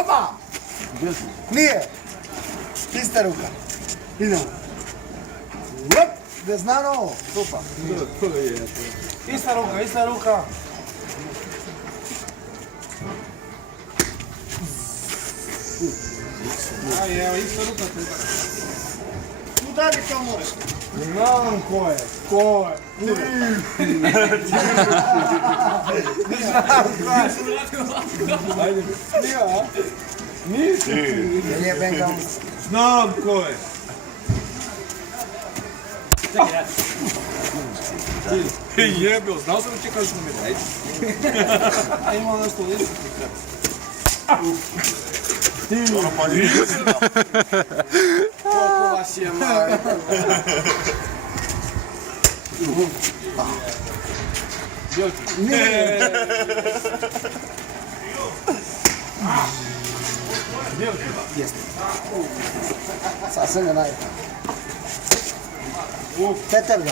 Opa! Nije! Ista ruka. Idemo. Up! Beznano! Super. Ista ruka, ista ruka. Aj, evo, ista ruka. Udari to možeš. Znam ko je. Ko je? Ajde, nije, a? Nisi ti. Nije Bengam. Znam ko je. Jebio, znao sam da će kažeš na mene, ajde. A imao nešto u listu ti treba. Ono pa nije se da. Koliko vas je maj. Nije. Jeste. Sasvim ga najde. Petar ga.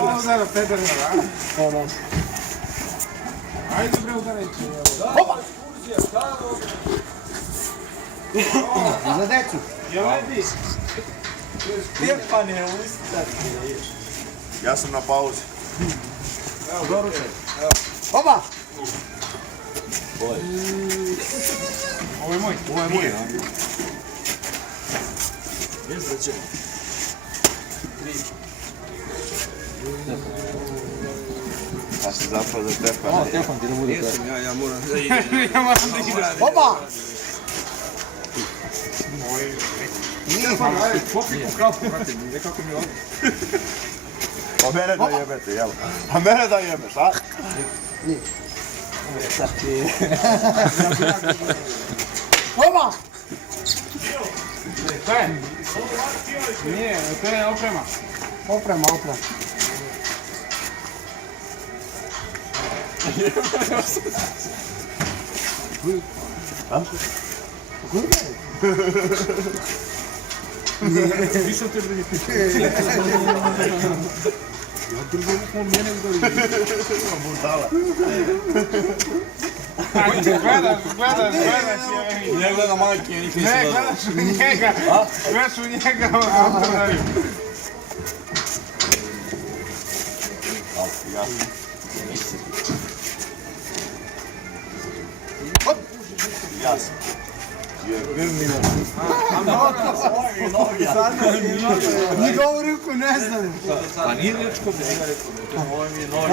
Ovo zara Petar ga, da? Ono. Ajde bre udarajte. Opa! Za decu. Jovedi. Stefane, ustati. Ja sam na pauzi. Evo, doručaj. Opa! Ovo je moj. Ovo je moj. Jesi da će? 3. Pa si zapao za Stefana. Stefan ti da bude Jesam, ja moram da igram. Ja moram da igram. Opa! Stefan, ajde, popij po kafu, brate, nekako mi ovdje. Pa mene da jebete, jel? Pa mene da jebeš, a? Nije. Opa! To je? Nije, to je oprema. Oprema, oprema. Više od tebe nije piše. Ja držam u mene udari. Budala. Gledaš. Ne gledam majke, njih nisam Ne, gledao. gledaš u njega. Gledaš u njega. Jasno. Jasno. Njegovu ruku ne znam. Pa nije riječ kod njega rekao, ovo mi je novi.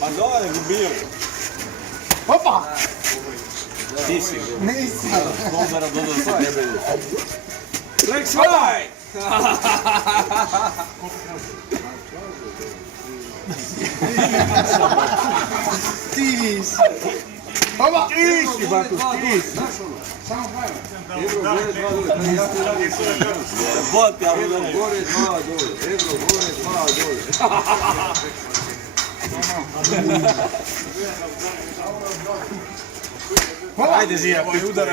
Pa dole bi bio. Opa! Ti si. Nisi. Sponzora dodao sa tebe. Lex White! Ti si. Opa! Ti si, Batus, ti si. Samo pravi. Bot, ja budem. Gore 2 dole, Ebro gore 2 dole. Ajde Zija, koji udara.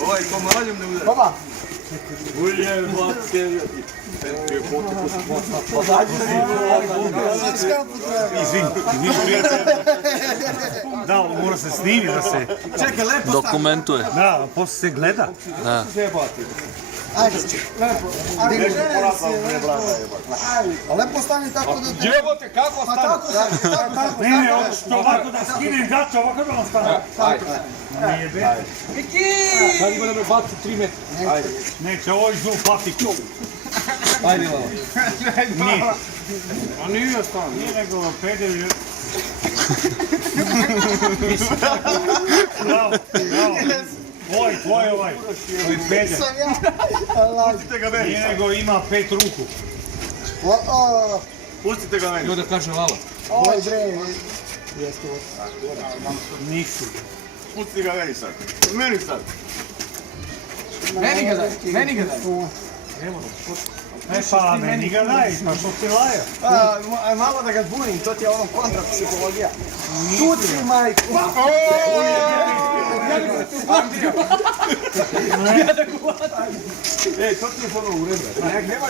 Ovaj komaljom ne udara. Opa! Ulje, bot, tebi. Znaš kako treba? Izvini, da, ovo mora se snimiti da se, Čekaj, lepo Dokumentuje. da, poslije se gleda. Da. Ajde, lepo. Ajde, lepo stani tako da... Jebote, kako Pa stane? tako, Ne, ne, što ovako da skinem gače, ovako da vam stane. Nije be. Sad ima da me baci 3 metra. Neće, ovo izvom patiku. Ajde, Lala. Nije. A nije stane. Nije nego peder. Bravo, bravo. Tvoj ovaj peder. Sam ja. Pustite ga meni Nije sad. nego ima 5 ruku. Pustite ga meni. Evo da kaže Lala. Oj bre. Jeste ovo. Nisu. Pusti ga meni sad. Meni sad. Meni ga daj, meni ga daj. E pa, meni ga daj, pa što ti laja? Malo da ga zbunim, to ti je ono kontra psihologija. Tu ti majku. Ej, to ti je ponovo uredno.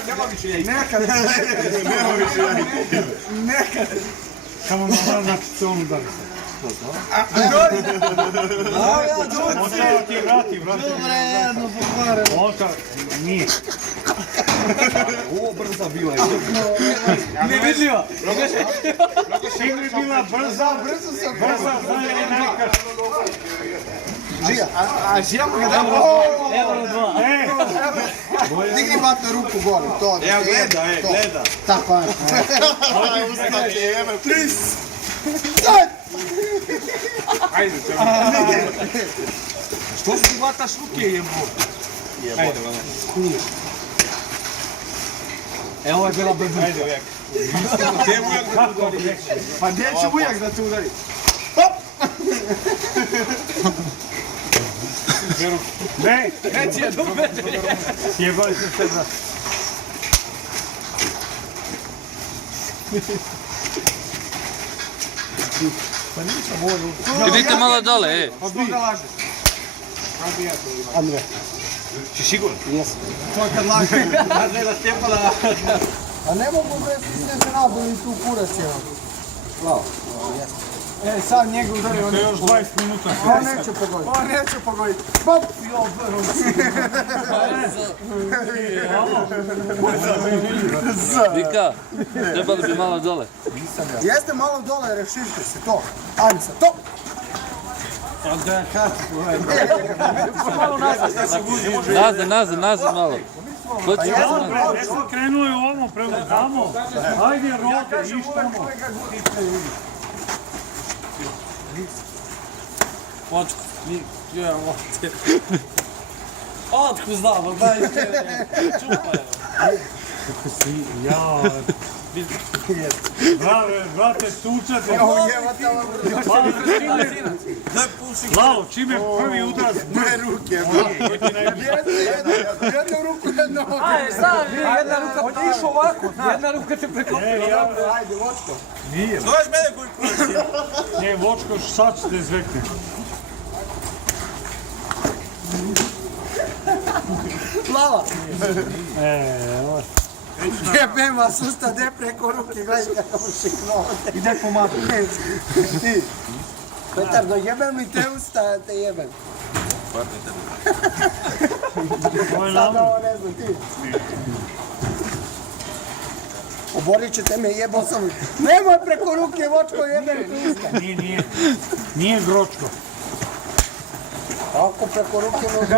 Nema više jajka. Nema više jajke. Samo na načicu udari. Vrati. Dobre, jedno pokvareno. Monta, nije. Ovo brza bila je. Nevidljiva. Čim je bila brza, znanje je najkaš. Žija, a Žija mu ga damo. Euro 2. Digni batno ruku gore, to. Evo gleda. Tako, ono. Ustati, jebe. Ajde, što si vataš ruke jebo? Ajde, vama. Evo je bila brzo. Ajde, ujak. Gdje je ujak da te udari? Pa gdje će ujak da te udari? Ne, Neći je dubete. jebali se sve da. Idite malo dole, ej. Pa što ga lažeš? Andrej. Si siguran? Jesam. To je kad lažeš. Andrej da Stjepana. A ne mogu bez ste se nabili tu kurac je. Bravo. E, sad njega udari, on To je još 20 minuta. On neće pogoditi. On neće pogoditi. Pop! Vika, trebali bi malo dole. Jeste malo dole, reširite se to. Ajde sad, to! Nazad malo. Ko će Dobre, jesmo krenuli u ovo prema tamo. Ajde, roke, ištamo. Počku, ja ovdje. Otko znamo, daj čupaj. Ja. Brate, tučate. Evo jebata vam. Lavo, čim je prvi udarac. Dve ruke. Jednu ruku, jednu ruku. Ajde, stavi, jedna ruka, on je išao ovako, jedna ruka te preklopila. Ajde, Vočko. Nije. Zoveš mene koji kurac. Ne, Vočko, sad ćete zvekne. Plava. Ovo. Jebem vas usta, de preko ruke, gledaj kako šikno. Ide pomadu. Ti. Petar, no jebem li te usta, ja te jebem. Ovo je Sad namno. ovo ne znam, ti. Oborit ćete me, jebao sam. Nemoj preko ruke, Vočko, jebem ti usta. Nije Gročko. Ako preko ruke može.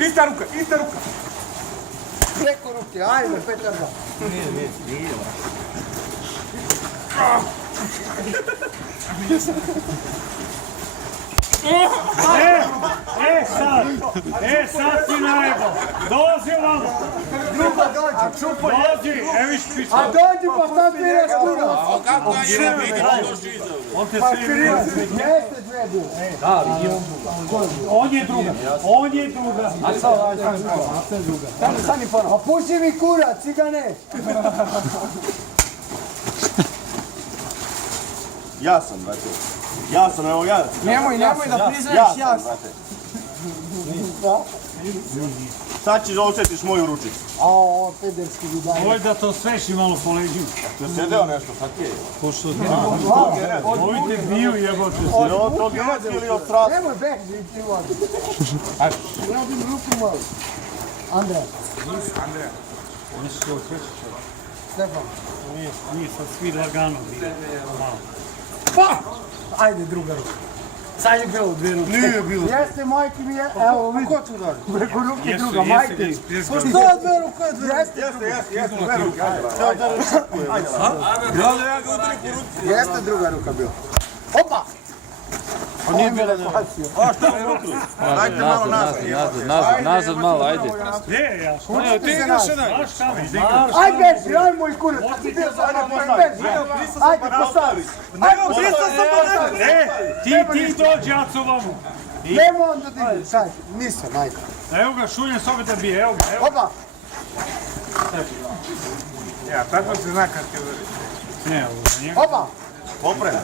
Ista ruka. Preko ruke, ajde, Petar da. Sad ti najebao. Dolazi ovamo. Drugo dođi, čupaj. Dolazi, eviš pišta. A dođi pa šta ti ješ kura? A kako ja jedem vidimo došli iza? On te Pa sve krivo, vidi. jeste dve bile. On je druga. A sad, stani ponovno. A puši mi kura, cigane. Ja sam, brate. Ja sam, evo ja. Nemoj da priznaješ Ja sam, ja. brate. Sad ćeš osjetiš moju ručicu. A ovo pederski vidaj. Ovo je da to sveši malo po leđima. Ja sedeo nešto, sad je. Ovi te biju jebote. Je ovo to genetski ili od strata? Nemoj beži ti vodi. Radim ruku malo. Andrej. Oni su se osvećati. Stefan. Nije sad svi lagano. Pa! Ajde, druga ruka. Sad je bilo dvije ruke. Nije bilo. Jeste, majke mi je. Evo, vidi. Ko ću dali? Preko ruke Jesu, druga, jesu, majke. jesu, jesu. Pa što dve ruke, Jeste, Jeste, dve ruke. Glavno ja ga udari po ruci. jeste druga ruka bila. Opa! Pa nije bilo ne. A šta je ruku? Dajte malo nazad. Nazad malo, ajde. Gdje ja? Evo, ti igraš Znaš tamo, znaš. Aj beži, aj moj kurac. Ti bio sad na mojem beži. Ajde, postavi. Ajde, postavi. Ti dođi, ja su vamo. Nemo onda digni, sajde. Nisam, ajde. Evo ga, šunje s opet da bije, evo ga, evo. Opa! Ja, tako se zna kad ti udari. Ne, evo ga, njega. Opa! Poprema.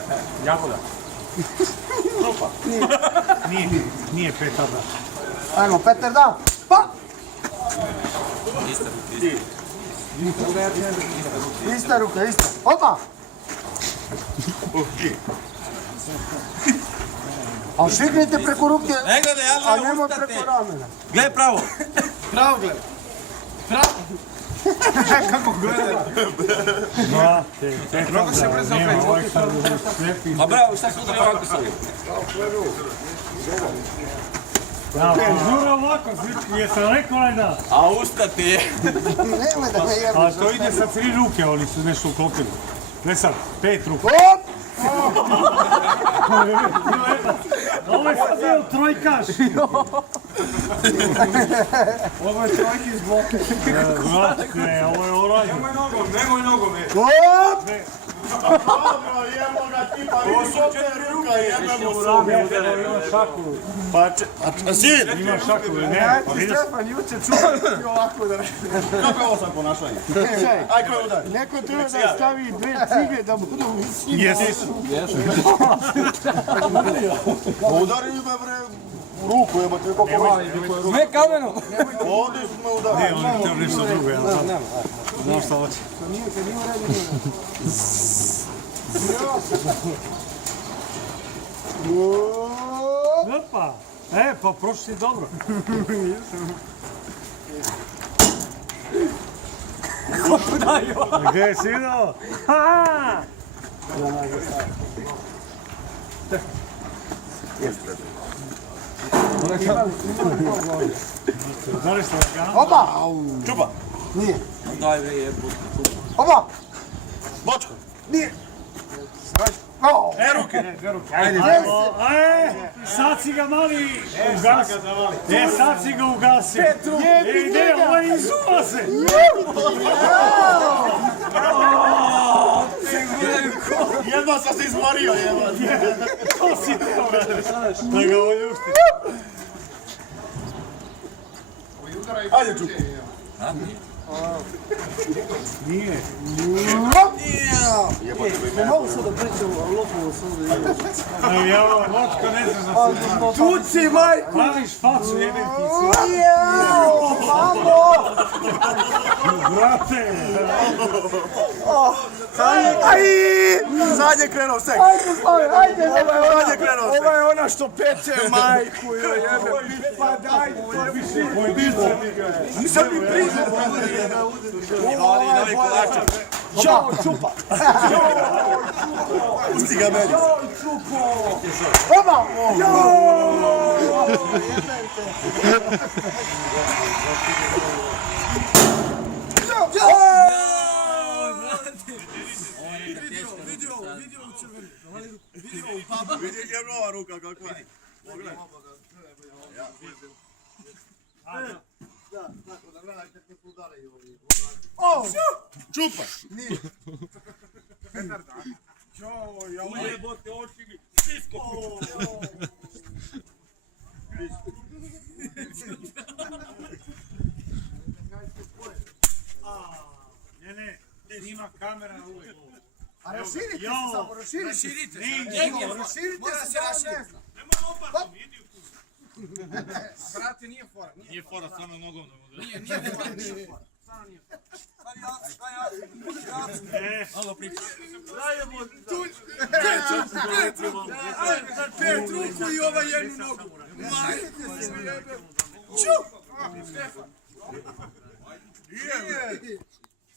Jahoda. Nije Petar da. Ajmo, Petar da. Pa! Ista ruka, ista. Opa! A švignite preko ruke, Ne gledaj, ja a nemoj preko ramena. Gledaj pravo. Pravo gledaj. Kako gledaj? Mnogo se brzo okreće. A bravo, šta se udari ovako sa ovim? Žura ovako, jesam rekao onaj da. A usta ti je. Nemoj da me jebeš. A to ide sa 3 ruke, oni su nešto uklopili. Ne sad, 5 ruka. Hop! Ovo je sad bio trojkaš. Ovo je trojki iz bloke. Vrate, ovo je oranje. Nemoj nogom. Hop! Ovo su 4 ruka i jedna mu Ima šaku. A sin! Ima šaku, ne. Ajde, Stefan, juče čuo i ovako da Kako je ovo sad ponašanje? Aj, ko je udar? neko treba da stavi 2 cigle da budu u visini. Jesu. Udari me bre u ruku, jebote, koliko već. Sme kamenom. Ovdje su me udari. Ne, oni treba nešto drugo, ja znam. Znam šta hoće. Opa! Pa prošli si dobro. Gdje si idao? Ha! Znaš što je ga? Opa! Čupa. Nije. Daj bre jebu. Opa! Bočko. Nije. O! Ajde, sad si ga mali ugasio. Sad si ga ugasio. Ide, ovo je izuva se. Jedva sam se izmorio, jebote. To si teo radiš. Da ga ovo ljušti. Ajde čupa. Nije. Mogu sad da prećem lopovo sada. Ja ovo vočko ne znaš da se... Tuci, majku! Praviš facu, jebem ti se. Jao! Mamo! Brate! Aj! Sad je krenuo sek. Ajde, Slavi, ajde! Ovo je ona što peče, majku, joj jebe. Pa daj, nisam mi priznao. Ovo je novi kolačak. Ćao, čupa. Pusti ga meni. Ćao, čupo. Oba! Vidi njegova ruka kakva je. Pogledaj. Čupa. Jebote, oči mi. Sisko. Ne, snima kamera uvijek. A raširite se samo, raširite. Raširite se, da ne znam. Nemo opasno, idi u kuću. Brate, nije fora. Nije fora, stvarno nogom da mu udari. Nije fora, nije fora. Stvarno nije fora. Malo priča. Pet ruku i ova jednu nogu. Majke se jebe. Ču! Stefan.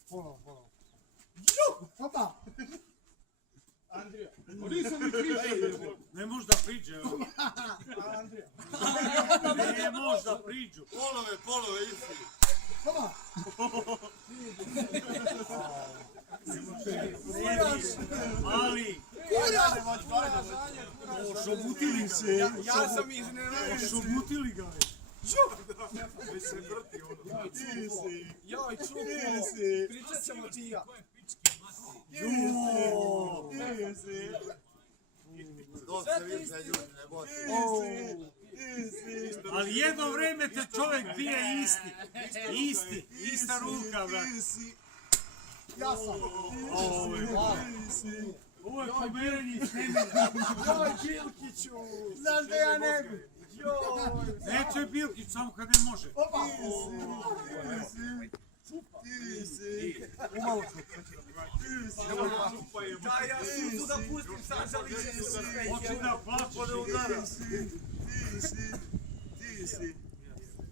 Ponovo. Ču! Opa! Andrija. Nisam mi priđe. Ne može da priđe. Andrija. Ne može da priđu. Polove, isti. Opa! Ali. Šobutili se. Ja sam iznenađen. Šobutili ga. Joj, čupo. Pričat ćemo ti i ja. Ali jedno vreme te čovjek bije isti. Ista ruka, brate. Ja sam. Ovo je pomeranje snemi. Joj, Bilkiću! Znaš da ja ne bi? Joj! Neće Bilkić, samo kad ne može. Opa! Da, ja suzu da pustim, sad želim da Hoće da plaće da udara.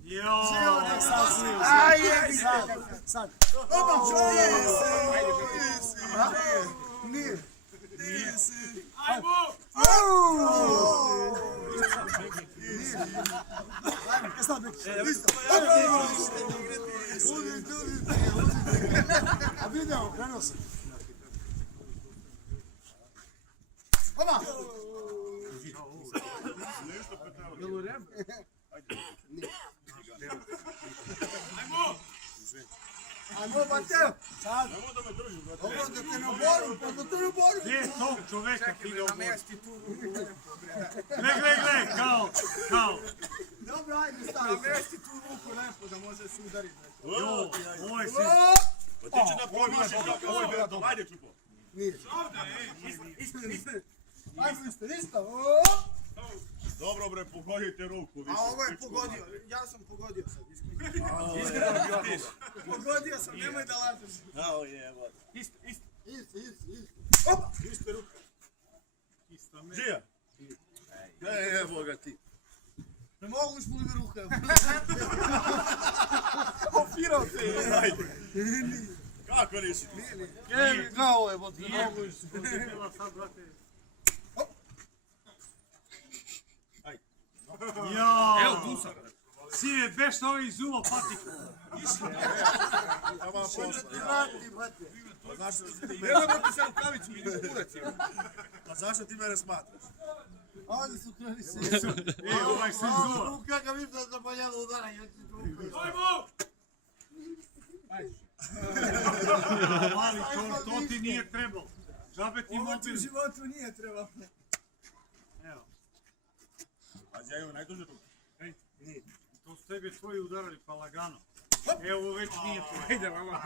Joj! Aj, jebi sad! Opa! Mir! Ajmo! A video, krenuo sam. Opa! Ajmo, Mateo! Sad! Ovo da te na boru, pa da te na boru! Gdje je tog čoveka ti ga ubori? Namesti tu ruku lepo. Gle, kao. Dobro, ajde, stavi. Namesti tu ruku lepo da može se udariti. Jo, ovo je se... Pa ti će da promašiš kako ovo je bilo dobro. Ajde, čupo. Nije. Ajde, isto. Dobro bre, pogodite ruku. A ovo je pogodio. Ja sam pogodio sad. Pogodio sam, nemoj da lažeš. Ao jebo. Isto. Opa! Iste ruke. Žija. Evo ga ti. Ne mogu ispuli mi ruke. Ofirao se je. Ajde. Kako nisi? Nije. Kao je, bot. Ne mogu ispuli. Jao! Evo tu sam. Sine, beš na ovaj zulo patiku. Tamo posla. Vrati, brate. Pa zašto ti Nemoj ti se rukavicu, vidiš kurac je. Pa zašto ti mene smatraš? Ovdje su kreni se. Ovaj se zulo. Ruka ga vidim da pa njega udara. Ajmo! Mali, to ti nije trebalo. Žabe ti Ovo ti u mobil. životu nije trebalo. Evo, A ja imam najduže ruke. to su tebe tvoji udarali pa lagano. Evo već nije to. Ajde, mama.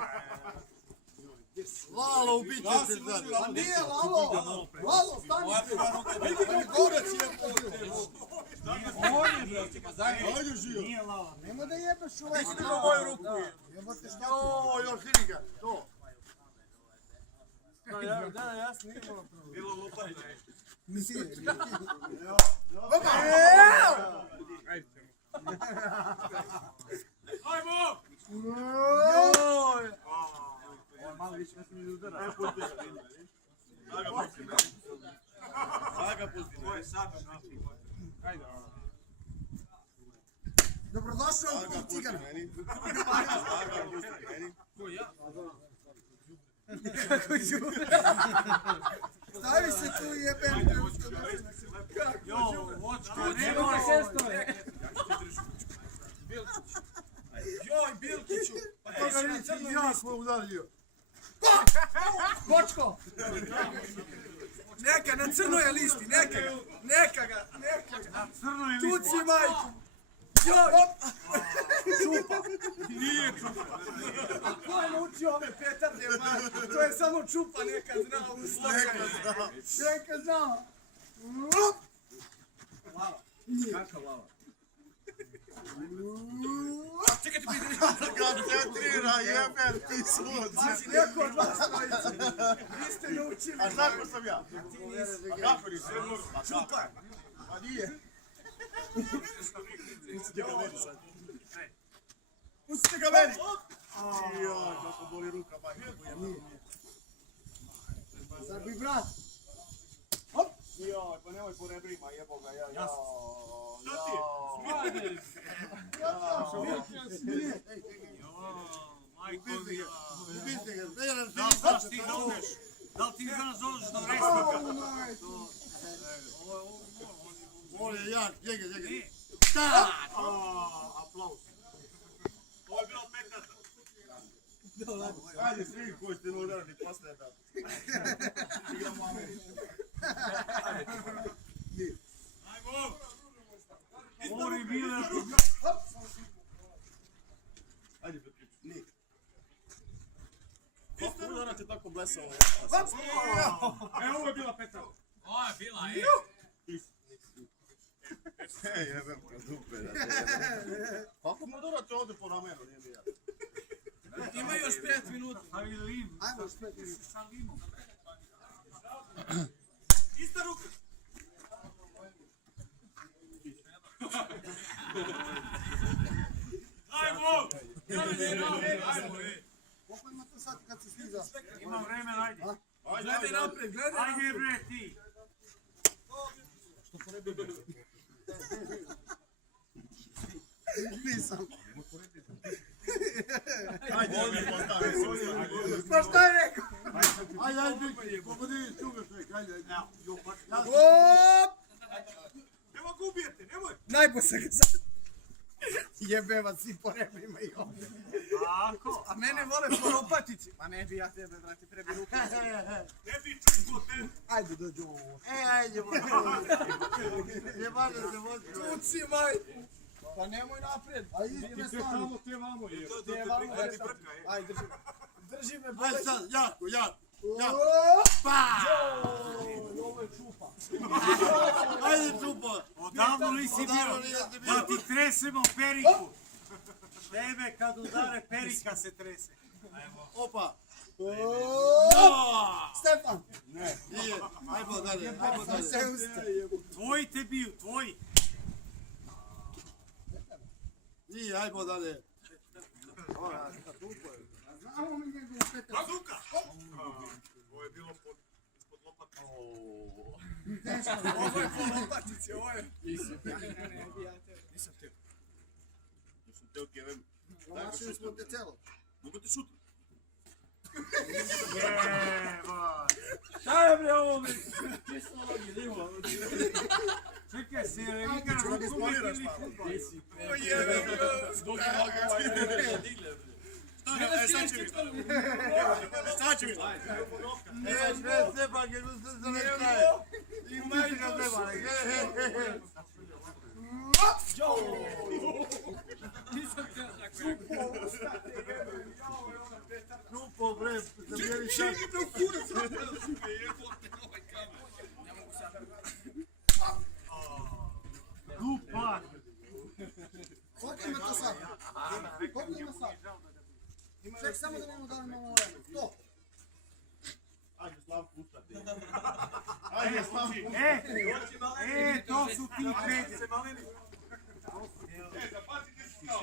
Lalo, ubiće se sad. Pa nije Lalo. Lalo, stani se. Vidi ga kurac je. Ajde žio. Nije lava. Nemo da jebeš ovaj. Vidi ga moju ruku. Jebote šta ti. O, još vidi ga. To. Da, ja snimam. Bilo lopanje. Mislim. Ajmo! Joj. Malo više ne smije udara. Saga pusti. To je saga. Ajde. Dobrodošao u Saga klub pusti cigana. meni. Saga pusti meni. Ko ja? Stavi se tu i jebem. Jo, vočko, Nemoj šestove. Joj, Bilkiću. Pa to ga vidi crno jako udario. Bočko! Neka, na crnoj je listi, neka ga. crno je Tuci majku. Joj! Čupa. nije čupa. A ko je naučio ove petarde? To je samo čupa, neka zna u slogaju. Neka zna. Kakav lava? Čekaj ti Koncentrira, jebem ti sunce. Pazi, neko od vas trojice. Vi ste naučili. A kako sam ja? A kako nisi? Čupa. A nije. Pustite ga meni. Joj, kako boli ruka, majko. Sad bi brat. Joj, pa nemoj po rebrima, jebo ga. Ja majko mila. Ubite ga. Da li znaš ti da umeš? Da li ti znaš da umeš do resnika? On je jak, njega. Aplauz. Ovo je bilo 15. Ajde, svi koji ste udarani, postaje da. Igramo u Ameriku. Ajmo! Ori Mile. Ajde, Petrić. Koliko udarate će tako blesao. E, ovo je bila peta. Jebem ga dupe. Kako mu durate ovdje po ramenu, nije mi jasno. Ima još 5 minuta. Stavi lim. Ajmo još 5 minuta. Sa limom. Ista ruka. Ajmo! Koliko imate sad kad se stiza? Imam vremena, ajde. Gledaj naprijed, gledaj Ajde naprijed. bre ti. Nisam. Ajde, ne postavi se. Pa šta je rekao? Ajde, pogodi čuga čovjek, ajde. Op! Nemoj ga ubijete, nemoj. Najbolj se ga sad. Jebe vas i po rebrima i ovdje. Tako. A mene vole po lopatici. Pa ne bi ja tebe, brate, prebi ruku. Ne bi čuko te. Ajde, dođu ovo. Ajde, jebate se vozi. Kuci, maj! Pa nemoj naprijed. A idite s vami. Te vamo je. Te vamo, ajde, drži. Drži me, Ajde bolest. sad, jako. Pa! Ovo je čupa. Ajde, čupa. Odavno nisi bio. Da ti tresemo periku. Tebe kad udare perika se trese. Opa. Stefan! Nije, ajmo dalje. Tvoji te biju, tvoji. Nije, ajmo dalje. Znamo mi njegovu peteru. Bazuka. Ovo je bilo ispod lopata. Ovo je po lopatici, ovo je. Nisam teo. Nisam teo kjevem. Našli smo te celo. Mogu te šutra. Jeba. Šta je bre ovo mi? Čisto nogi, divo. Čekaj, se igra rukomet ili fudbal? O jebe, zbog noga. Digle bre. Sad će vidjeti. Sad će vidjeti. Ne, pa ga gusto za neštaje. I ti ga treba. Čupo bre, zamjeri šak. Dupak. Koliko ima to sad? Koliko ima sad? Ček, samo da nemo dali malo vremena. Stop! Ajde, Slav, puštate. Ajde, Slav, To su ti pede. Zapazite se kao.